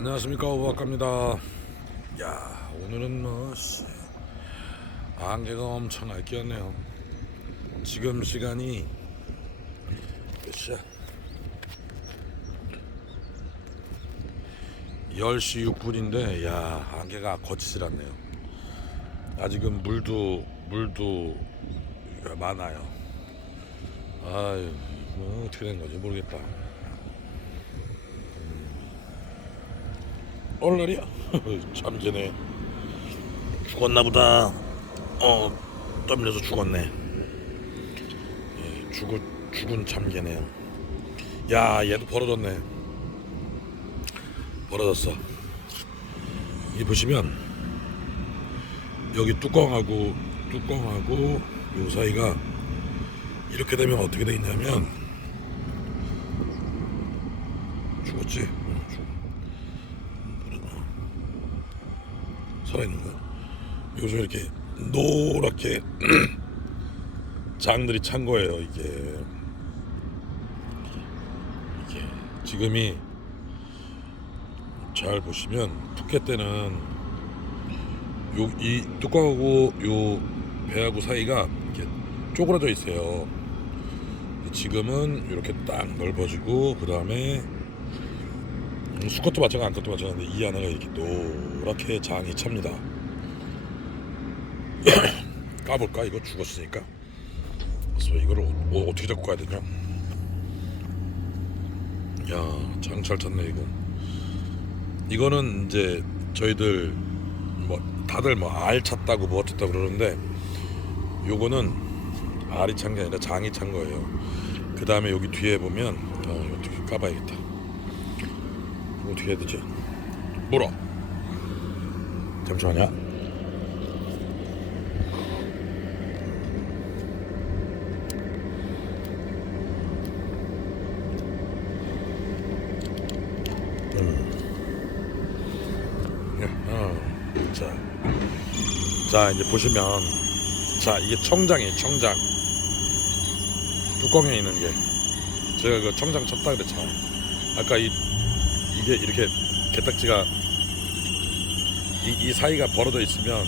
안녕하십니까 오박갑니다. 야 오늘은 뭐 씨, 안개가 엄청나게 끼었네요. 지금 시간이 몇 시야 10시 6분인데 야 안개가 거치질 않네요. 아직은 물도 물도 많아요. 아유 뭐 어떻게 된 거지 모르겠다 오늘이야? 참전에 죽었나 보다. 어 떠밀려서 죽었네. 예, 죽은 죽은 참개네요 야 얘도 벌어졌네. 벌어졌어. 이 보시면 여기 뚜껑하고 뚜껑하고 요 사이가 이렇게 되면 어떻게 돼 있냐면 죽었지 응, 죽- 살아있는 거야. 요즘 이렇게 노랗게 장들이 찬 거예요. 이게 이게 지금이 잘 보시면 풋개 때는 요 이 뚜껑하고 요 배하고 사이가 이렇게 쪼그라져 있어요. 지금은 이렇게 딱 넓어지고 그 다음에 수컷도 마찬가지 암컷도 마찬가지인데 이 안에가 이렇게 노랗게 장이 찹니다. 까볼까? 이거 죽었으니까. 그래서 이거를 어, 어떻게 잡고 가야 되냐? 야 장 잘 찼네 이거. 이거는 이제 저희들 뭐 다들 뭐 알 찼다고 뭐 어쨌다고 그러는데 요거는 알이 찬 게 아니라 장이 찬 거예요. 그 다음에 여기 뒤에 보면 어, 어떻게 까봐야겠다 어떻게 해야 되지? 물어. 잠시만요. 음. 야, 어. 자, 자 이제 보시면 자 이게 청장이에요 청장 뚜껑에 있는 게 제가 그 청장 쳤다 그랬잖아요 아까 이 이게 이렇게 개딱지가 이, 이 사이가 벌어져 있으면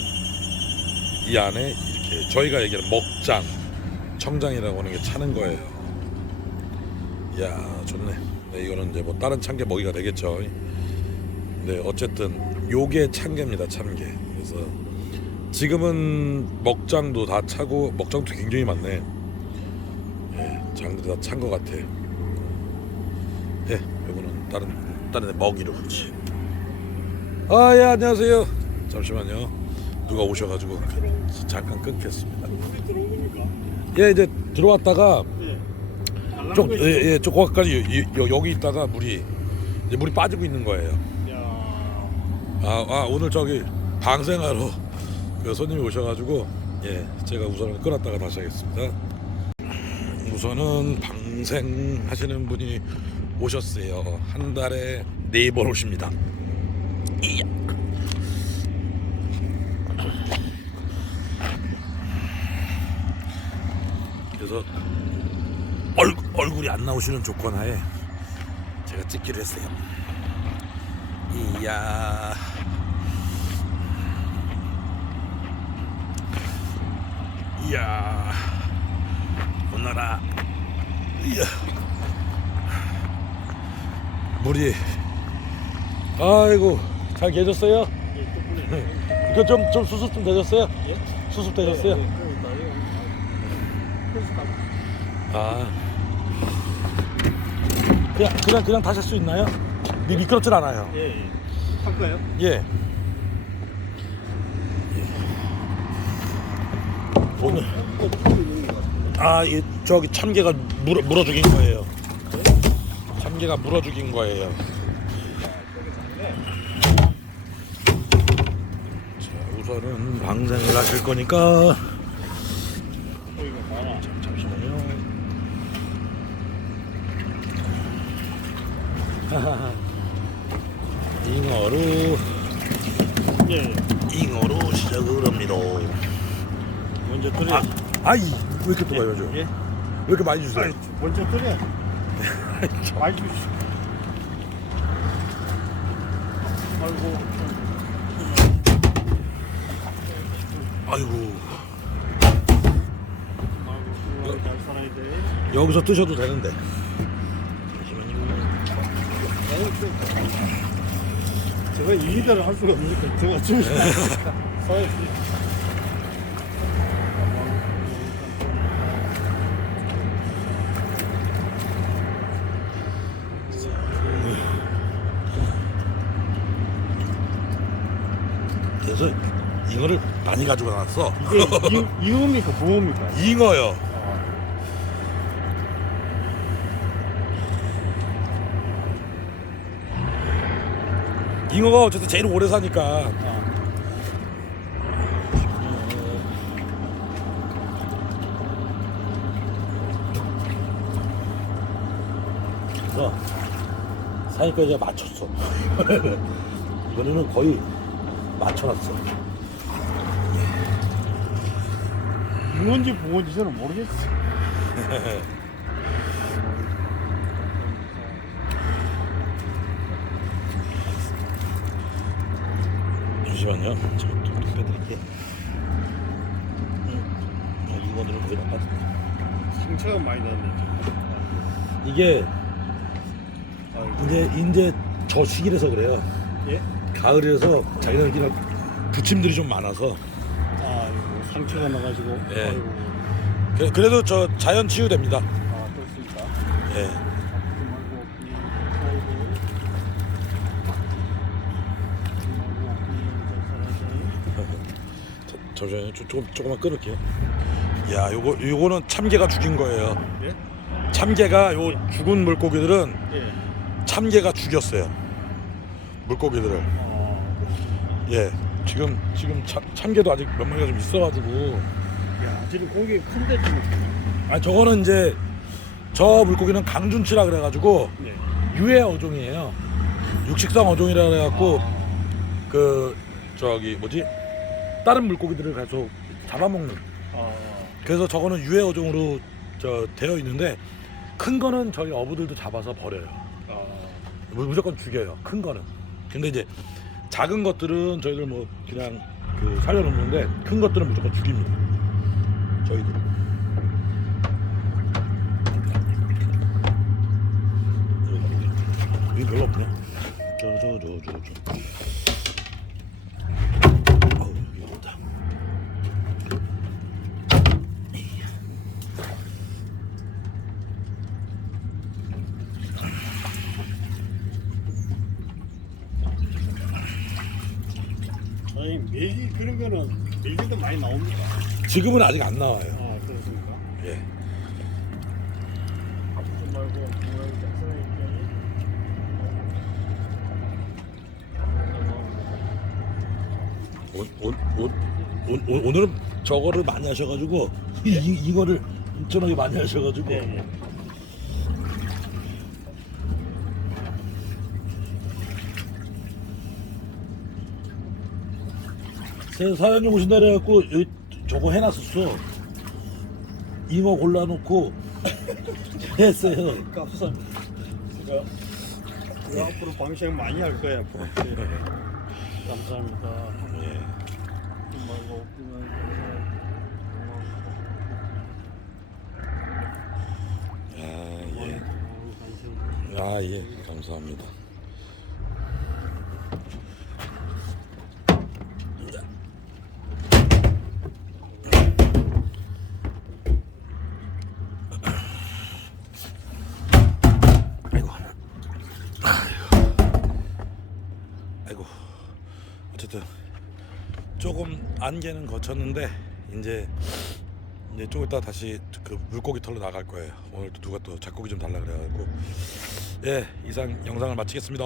이 안에 이렇게 저희가 얘기하는 먹장, 청장이라고 하는 게 차는 거예요. 이야 좋네. 네, 이거는 이제 뭐 다른 참개 먹이가 되겠죠. 네 어쨌든 요게 참개입니다 참개. 그래서 지금은 먹장도 다 차고 먹장도 굉장히 많네. 예, 장도 다찬 것 같아. 예, 요거는 다른 다른 데 먹이로 그렇지. 아, 예, 안녕하세요. 잠시만요. 누가 오셔가지고 잠깐 끊겠습니다. 예, 이제 들어왔다가 쪽? 예, 예, 쪽 거기까지 여, 여, 기 있다가 물이 이제 물이 빠지고 있는 거예요. 야, 아, 아 오늘 저기 방생하러 그 손님이 오셔가지고 예, 제가 우선은 끊었다가 다시 하겠습니다. 우선은 방생 하시는 분이 오셨어요. 한 달에 네 번 오십니다. 이야. 그래서 얼, 얼굴이 안 나오시는 조건 하에 제가 찍기로 했어요. 이야. 이야. 오너라. 이야. 물이. 아이고, 잘 계셨어요? 예. 이거 좀, 좀 수습 좀 되셨어요? 예? 수습 되셨어요? 예. 아. 그냥, 그냥, 그냥 다실 수 있나요? 미, 미끄럽진 않아요. 예, 예. 할까요? 예. 오늘 어. 아, 이 저기 참개가 물어 물어 죽인 거예요. 참개가 물어 죽인 거예요. 자, 우선은 방생을 하실 거니까. 잠, 잠시만요. 잉어로 예, 예. 잉어로 시작을 합니다. 먼저 끓여. 아, 아이 왜 이렇게 또 저? 왜 예? 이렇게 많이 주세요? 먼저 끓여. 아이고. 아이고 아이고, 그거 잘 살아야 돼. 여기서 뜨셔도 되는데 제가 이 리더를 할 수가 없으니까 제가 좀 써야지. 그래서 잉어를 많이 가지고 나왔어. 이게 이- 이음입니까 부음입니까? 잉어요. 잉어가 어쨌든 제일 오래 사니까. 그래서 사니까 이제 맞췄어. 이번에는 거의 맞춰놨어 이건지 부음인지 저는 모르겠어. 잠시만요. 제가 좀 빼드릴게요. 어, 이거들은 거의 다 빠졌네. 상처가 많이 났네. 이게 아이고. 이제 이제 저 시기라서 그래요. 예? 가을이라서 자기들끼리 부침들이 좀 많아서 상처가 나가지고. 예. 아이고. 그, 그래도 저 자연 치유됩니다. 아 그렇습니까? 예. 아프지 말고 그냥 살아야 돼. 아프지 말고 그냥 잘 살아야 돼. 저, 잠시만요. 조, 조금 조금만 끊을게요. 야, 요거 요거는 참개가 죽인 거예요. 예? 참개가 요 죽은 물고기들은 예. 참개가 죽였어요. 물고기들을. 아, 예. 지금 지금 참, 참개도 아직 몇 마리가 좀 있어가지고 야, 지금 공기 큰데 지금. 아 저거는 이제 저 물고기는 강준치라 그래가지고 네. 유해 어종이에요. 육식성 어종이라 그래갖고 그 저기 뭐지 다른 물고기들을 계속 잡아먹는. 아, 그래서 저거는 유해 어종으로 저 되어 있는데 큰 거는 저희 어부들도 잡아서 버려요. 아, 무- 무조건 죽여요. 큰 거는. 근데 이제 작은 것들은 저희들 뭐 그냥 그 살려놓는데 큰 것들은 무조건 죽입니다. 저희들. 여기 별로 없네. 저저저저 저 여기 있다. 아니 메기 그런 거는 메기도 많이 나옵니다. 지금은 아직 안 나와요. 아, 그렇습니까? 예. 말고. 오, 오, 오, 오, 오, 오늘은 저거를 많이 하셔가지고 이, 이, 이거를 엄청나게 많이 하셔가지고 네, 네. 새 사장님 오신다 그래갖고 여기 저거 해놨었어 잉어 골라놓고 했어요 감사합니다. 제가 제가 앞으로 방송 많이 할 거야. 앞으로. 예. 감사합니다. 예. 말고 돼. 아, 예. 아, 예. 감사합니다. 아이고. 아이고. 아이고. 어쨌든 조금 안개는 거쳤는데 이제 이제 좀 이따 다시 그 물고기 털러 나갈 거예요. 오늘 또 누가 또 잡고기 좀 달라 그래가지고 예 이상 영상을 마치겠습니다.